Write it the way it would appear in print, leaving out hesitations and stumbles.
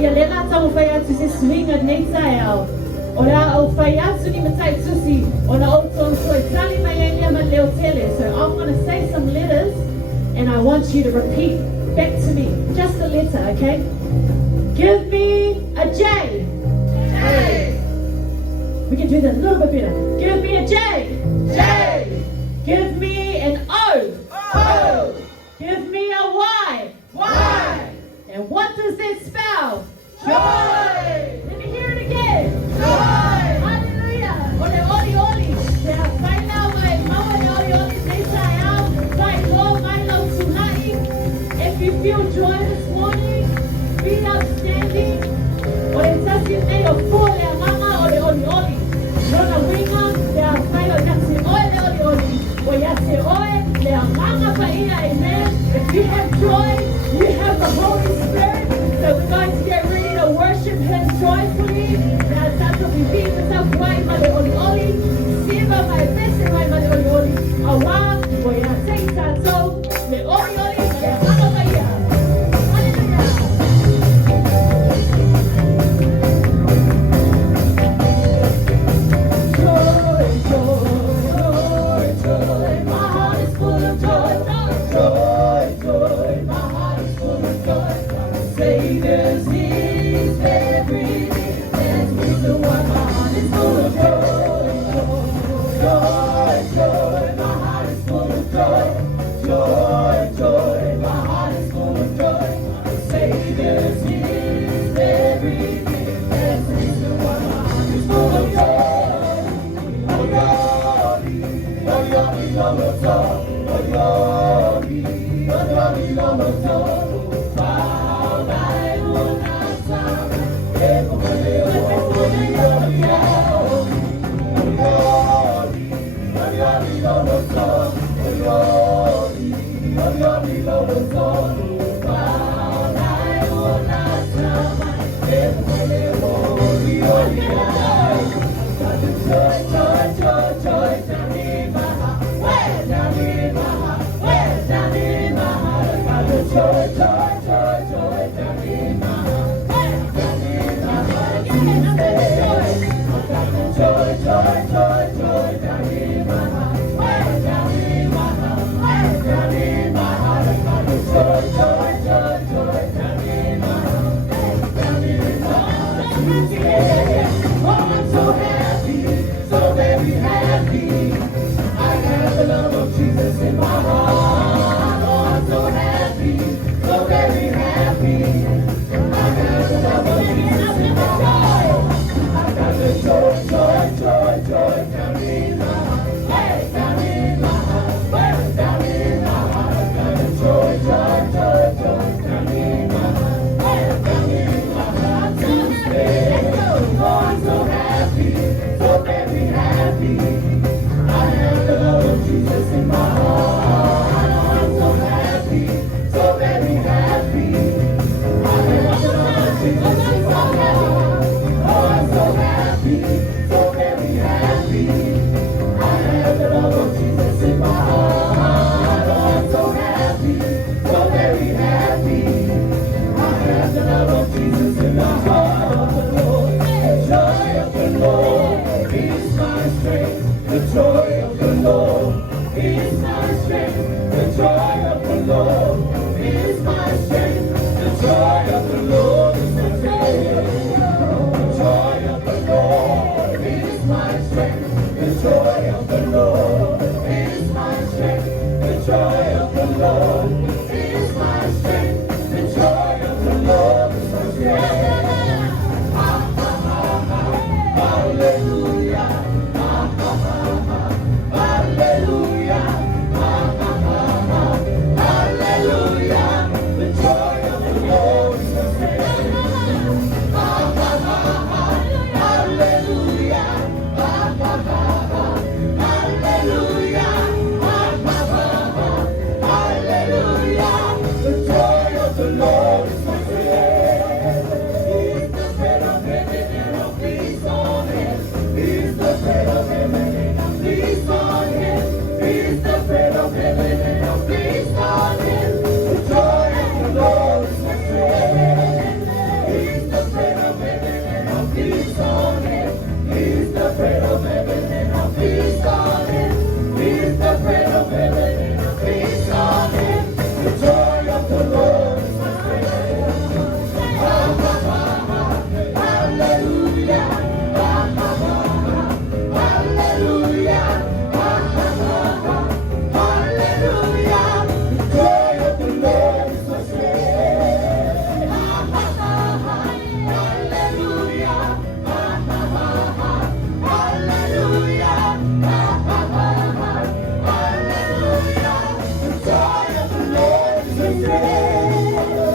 Ia le la tau whai atu se swinga nei tai au. O la au whai atu ni matai tusi. O la o ton toi tali mai e lia ma leo tele. So I'm going to say some letters and I want you to repeat back to me. Just a letter, okay? Give me a J. J. We can do that a little bit better. Give me a J. J. Give me an O. O. Give me a Y. Y. And what does that spell? Joy. Let me hear it again. Joy. Hallelujah. Ole oli oli. Te a whai nao mai maua e oli oli nei tai au. Whai lo mai lau tūnai. If you feel joy this morning, be outstanding. Ole tasi nei o fua lea mama ole oli oli. Rona winga te a whai o yase oe le oli oli. O yase oe lea mama pa ia, amen. If you have joy, you have the Holy Spirit. So we're going to get ready to worship Him joyfully. Now that's what we beat with up white mother oli oli. Siva my best and my mother oli oli. Awa, boy na say tato. Me oli oli, me mama pa ia. Hallelujah. Joy, joy, joy, joy. My heart is full of joy. Joy, joy. My heart is full of joy. Savior's His everything. That's the reason why my heart is full of joy. Joy, joy. My heart is full of joy. Joy, joy. My heart is full of joy. Savior's His everything. That's the reason why my heart is full of joy. Hallelujah. Yes,